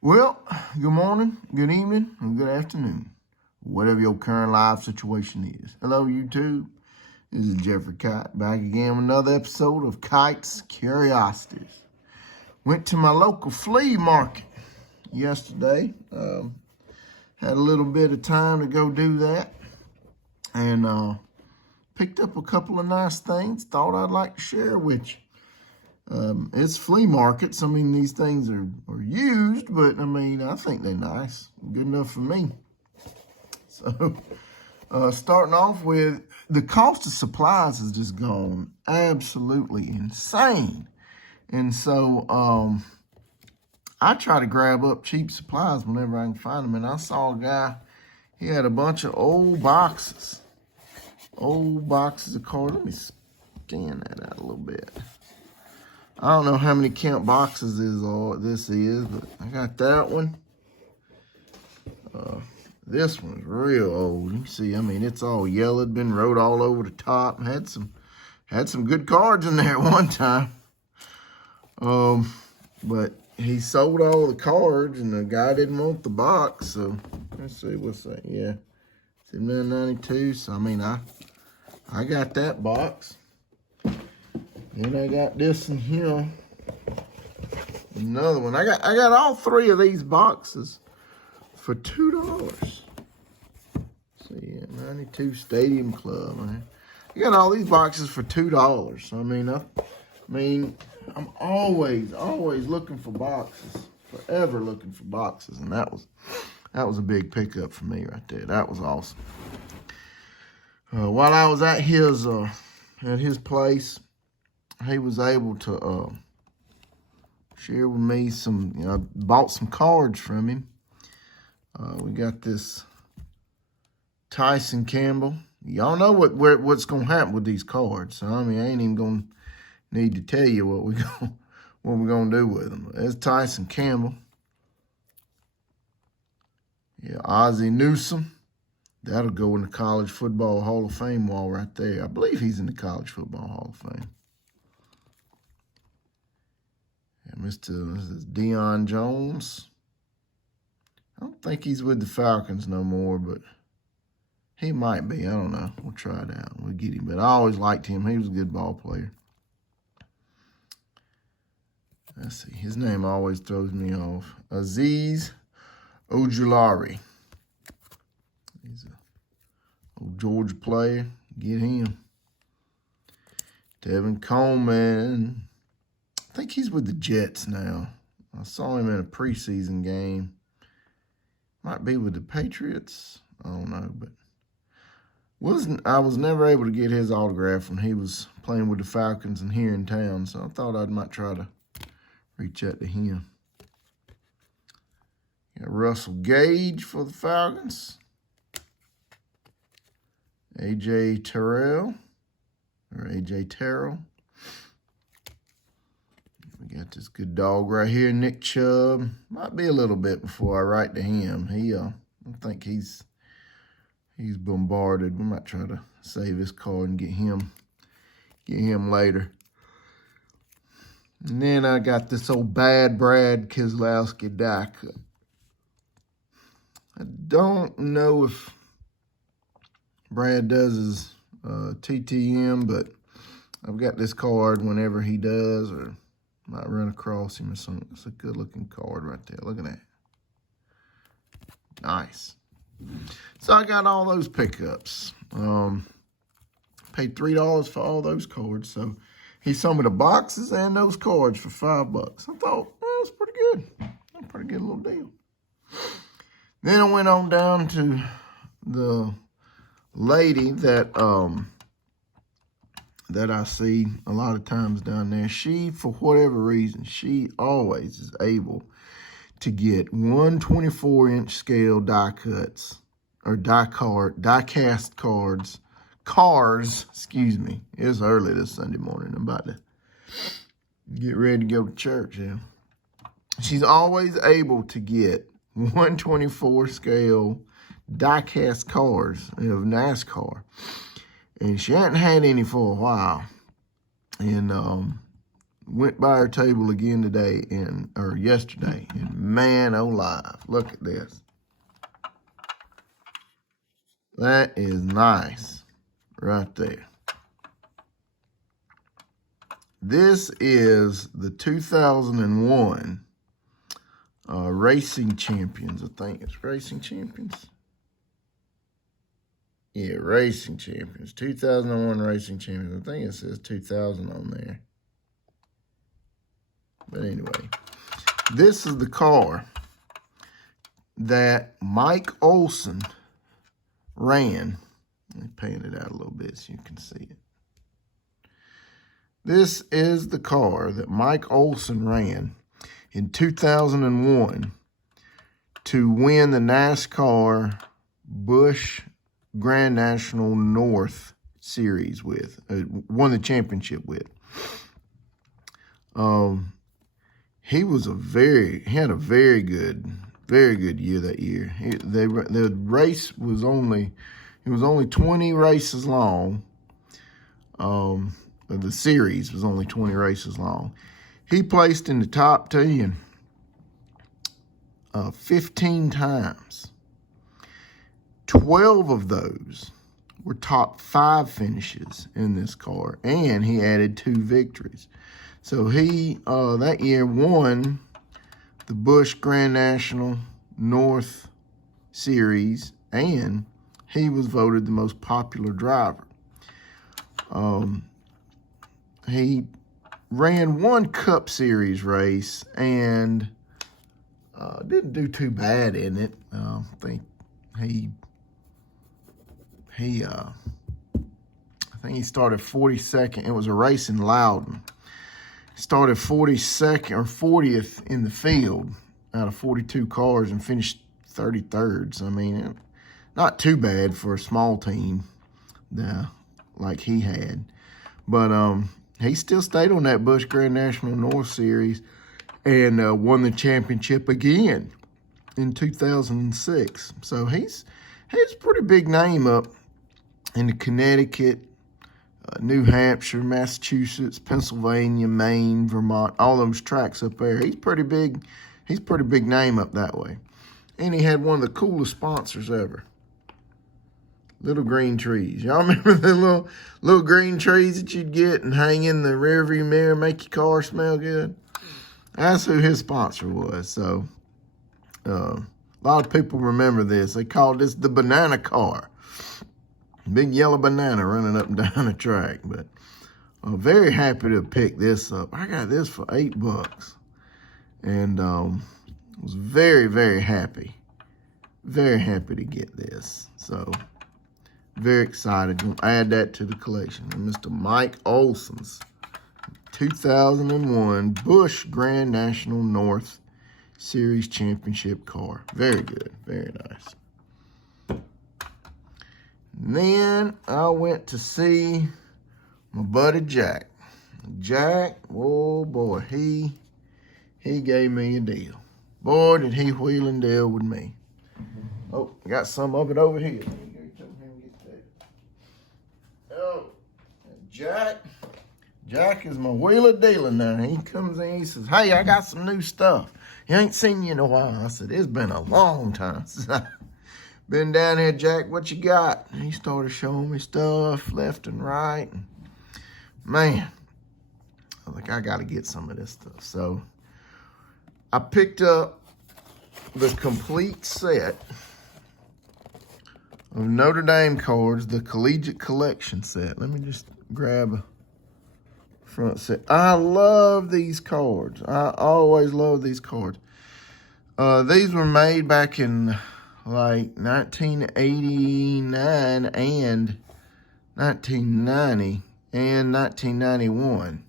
Well, good morning, good evening, and good afternoon, whatever your current life situation is. Hello, YouTube. This is Jeffrey Kite back again with another episode of Kite's Curiosities. Went to my local flea market yesterday. Had a little bit of time to go do that, and picked up a couple of nice things. Thought I'd like to share with you. It's flea markets. I mean, these things are used, but I mean, I think they're nice. Good enough for me. So, starting off with the cost of supplies has just gone absolutely insane. And so, I try to grab up cheap supplies whenever I can find them. And I saw a guy, he had a bunch of old boxes of cards. Let me scan that out a little bit. I don't know how many count boxes this is, but I got that one. This one's real old. You see, I mean, it's all yellowed, been wrote all over the top. Had some good cards in there at one time. But he sold all the cards, and the guy didn't want the box. So let's see, what's that? Yeah, $7.92. So I mean, I got that box. Then I got this in here. Another one. I got all three of these boxes for $2. See, yeah, 92 Stadium Club, man. I got all these boxes for $2. So, I mean, I'm always looking for boxes. Forever looking for boxes. And that was a big pickup for me right there. That was awesome. While I was at his place, he was able to share with me some, I bought some cards from him. We got this Tyson Campbell. Y'all know what's going to happen with these cards. So, I mean, I ain't even going to need to tell you what we're going to do with them. There's Tyson Campbell. Yeah, Ozzie Newsome. That'll go in the College Football Hall of Fame wall right there. I believe he's in the College Football Hall of Fame. This is Deion Jones. I don't think he's with the Falcons no more, but he might be. I don't know. We'll try it out. We'll get him. But I always liked him. He was a good ball player. Let's see. His name always throws me off. Azeez Ojulari. He's an old Georgia player. Get him. Tevin Coleman. I think he's with the Jets now. I saw him in a preseason game. Might be with the Patriots. I don't know, but I was never able to get his autograph when he was playing with the Falcons and here in town, so I thought I might try to reach out to him. Got Russell Gage for the Falcons. AJ Terrell. We got this good dog right here, Nick Chubb. Might be a little bit before I write to him. I think he's bombarded. We might try to save his card and get him later. And then I got this old bad Brad Keselowski die cut. I don't know if Brad does his TTM, but I've got this card whenever he does, or might run across him or something. It's a good-looking card right there. Look at that. Nice. So I got all those pickups. Paid $3 for all those cards. So he sold me the boxes and those cards for $5. I thought, well, that's pretty good. That's a pretty good little deal. Then I went on down to the lady that I see a lot of times down there. She, for whatever reason, she always is able to get 124-inch scale die cuts, or die cast cars, excuse me. It's early this Sunday morning. I'm about to get ready to go to church now. She's always able to get 124 scale die cast cars of NASCAR. And she hadn't had any for a while. And went by her table again yesterday. And Man alive. Look at this. That is nice right there. This is the 2001 Racing Champions. I think it's Racing Champions. Yeah, Racing Champions. 2001 Racing Champions. I think it says 2000 on there. But anyway, this is the car that Mike Olson ran. Let me pan it out a little bit so you can see it. This is the car that Mike Olson ran in 2001 to win the NASCAR Busch Grand National North Series with, won the championship with. He had a very good year that year. The race was only 20 races long. The series was only 20 races long. He placed in the top 10 15 times. 12 of those were top 5 finishes in this car, and he added 2 victories. So he, that year, won the Busch Grand National North Series, and he was voted the most popular driver. He ran one Cup Series race and didn't do too bad in it. I think he started 42nd. It was a race in Loudon. Started 42nd or 40th in the field out of 42 cars and finished 33rd. So, I mean, not too bad for a small team like he had. But he still stayed on that Busch Grand National North Series and won the championship again in 2006. So he's a pretty big name up in the Connecticut, New Hampshire, Massachusetts, Pennsylvania, Maine, Vermont, all those tracks up there. He's pretty big. He's a pretty big name up that way. And he had one of the coolest sponsors ever. Little green trees. Y'all remember the little green trees that you'd get and hang in the rearview mirror, make your car smell good? That's who his sponsor was. So a lot of people remember this. They called this the banana car. Big yellow banana running up and down the track. But I'm very happy to pick this up. I got this for $8. And was very, very happy. Very happy to get this. So very excited. Gonna add that to the collection. And Mr. Mike Olson's 2001 Busch Grand National North Series Championship car. Very good. Very nice. And then I went to see my buddy Jack. Jack, oh boy, he gave me a deal. Boy, did he wheel and deal with me. Oh, I got some of it over here. Oh, Jack is my wheeler dealer now. He comes in, he says, hey, I got some new stuff. He ain't seen you in a while. I said, it's been a long time since I've been down here, Jack. What you got? And he started showing me stuff left and right. And man, I was like, I got to get some of this stuff. So I picked up the complete set of Notre Dame cards, the Collegiate Collection set. Let me just grab a front set. I love these cards. I always love these cards. These were made back in like 1989 and 1990 and 1991.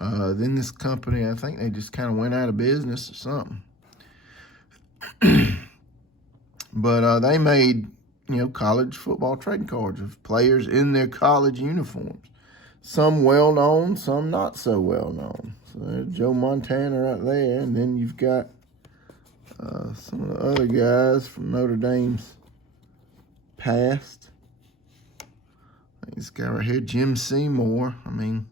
Then this company, I think they just kind of went out of business or something. But they made, college football trading cards of players in their college uniforms. Some well-known, some not so well-known. So there's Joe Montana right there. And then you've got some of the other guys from Notre Dame's past. Like this guy right here, Jim Seymour. I mean,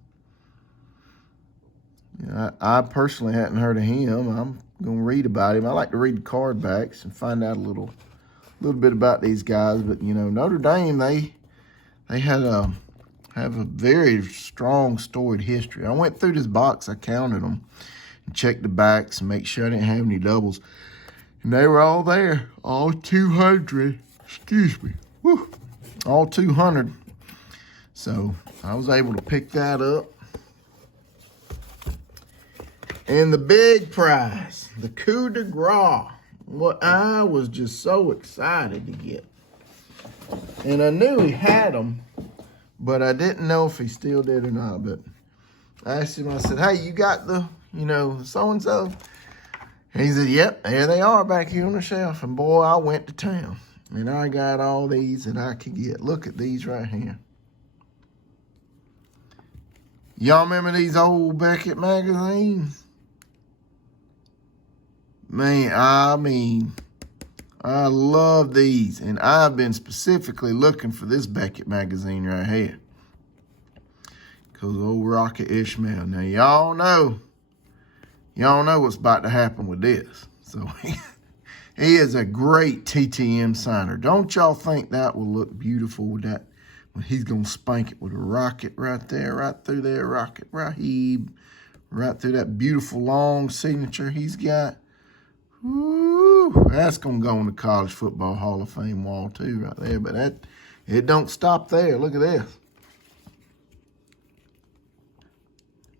I personally hadn't heard of him. I'm gonna read about him. I like to read the card backs and find out a little bit about these guys. But you know, Notre Dame, they have a very strong storied history. I went through this box, I counted them, and checked the backs and make sure I didn't have any doubles. And they were all there, all 200. Excuse me, woo, all 200. So I was able to pick that up. And the big prize, the coup de grace, what I was just so excited to get. And I knew he had them, but I didn't know if he still did or not. But I asked him, I said, hey, you got the, so-and-so? And he said, yep, there they are back here on the shelf. And boy, I went to town. And I got all these that I could get. Look at these right here. Y'all remember these old Beckett magazines? Man, I love these. And I've been specifically looking for this Beckett magazine right here. Because old Rocket Ishmael. Now, y'all know what's about to happen with this. So, he is a great TTM signer. Don't y'all think that will look beautiful with that? When he's going to spank it with a rocket right there, right through there, Rocket Rahib. Right through that beautiful long signature he's got. Woo, that's going to go on the College Football Hall of Fame wall too right there. But it don't stop there. Look at this.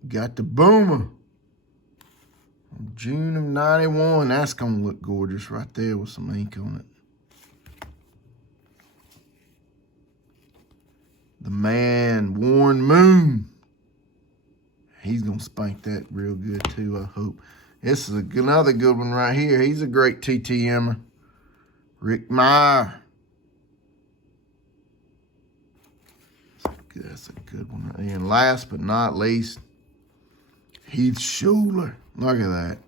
Got the Boomer. June of 91. That's going to look gorgeous right there with some ink on it. The man, Warren Moon. He's going to spank that real good too, I hope. This is another good one right here. He's a great TTMer. Rick Meyer. That's a good one right there. And last but not least, Heath Schuler. Look at that.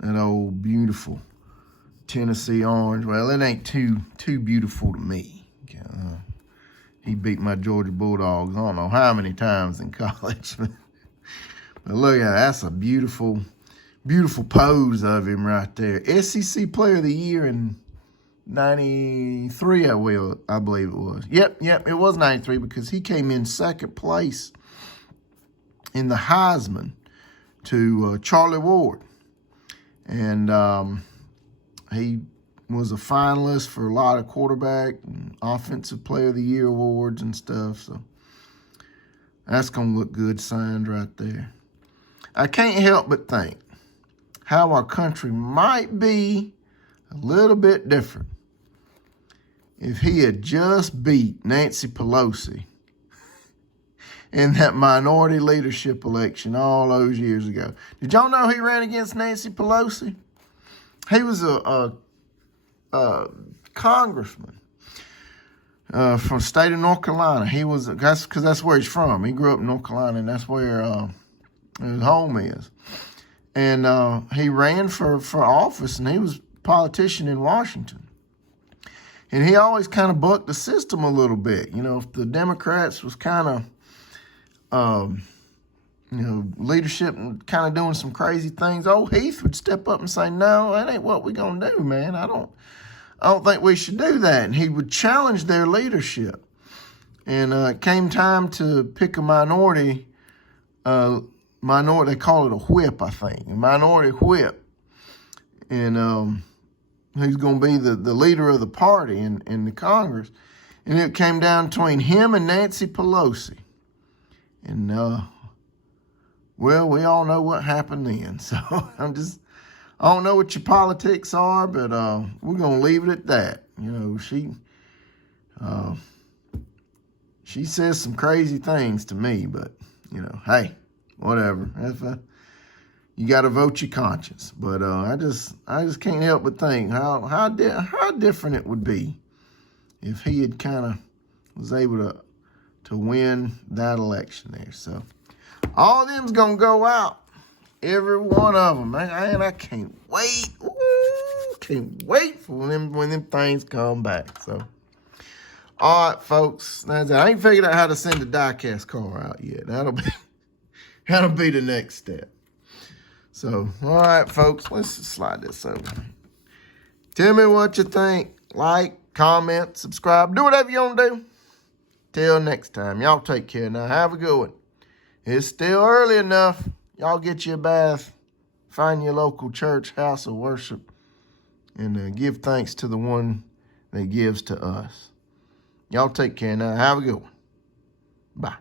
That old beautiful Tennessee orange. Well, it ain't too beautiful to me. He beat my Georgia Bulldogs I don't know how many times in college. But look at that. That's a beautiful pose of him right there. SEC Player of the Year in 93, I believe it was. Yep, it was 93 because he came in second place in the Heisman to Charlie Ward. And he was a finalist for a lot of quarterback and offensive player of the year awards and stuff. So that's going to look good signed right there. I can't help but think how our country might be a little bit different if he had just beat Nancy Pelosi in that minority leadership election all those years ago. Did y'all know he ran against Nancy Pelosi? He was a congressman from the state of North Carolina. That's because that's where he's from. He grew up in North Carolina, and that's where his home is. And he ran for office, and he was a politician in Washington. And he always kind of bucked the system a little bit. You know, if the Democrats was kind of, leadership and kind of doing some crazy things, old Heath would step up and say, no, that ain't what we're going to do, man. I don't think we should do that. And he would challenge their leadership. And it came time to pick a minority, they call it a whip, I think, a minority whip. And who's going to be the leader of the party in the Congress. And it came down between him and Nancy Pelosi. And, well, we all know what happened then. So I don't know what your politics are, but we're going to leave it at that. You know, she says some crazy things to me, but, hey, whatever. You got to vote your conscience. But I just can't help but think how different it would be if he had kind of was able to win that election there. So all of them's going to go out. Every one of them. Man, I can't wait. Ooh, can't wait for when them things come back. So, all right, folks. That's it. I ain't figured out how to send a die-cast car out yet. That'll be the next step. So, all right, folks, let's slide this over. Tell me what you think. Like, comment, subscribe. Do whatever you want to do. Till next time. Y'all take care now. Have a good one. It's still early enough. Y'all get you a bath. Find your local church, house of worship. And give thanks to the one that gives to us. Y'all take care now. Have a good one. Bye.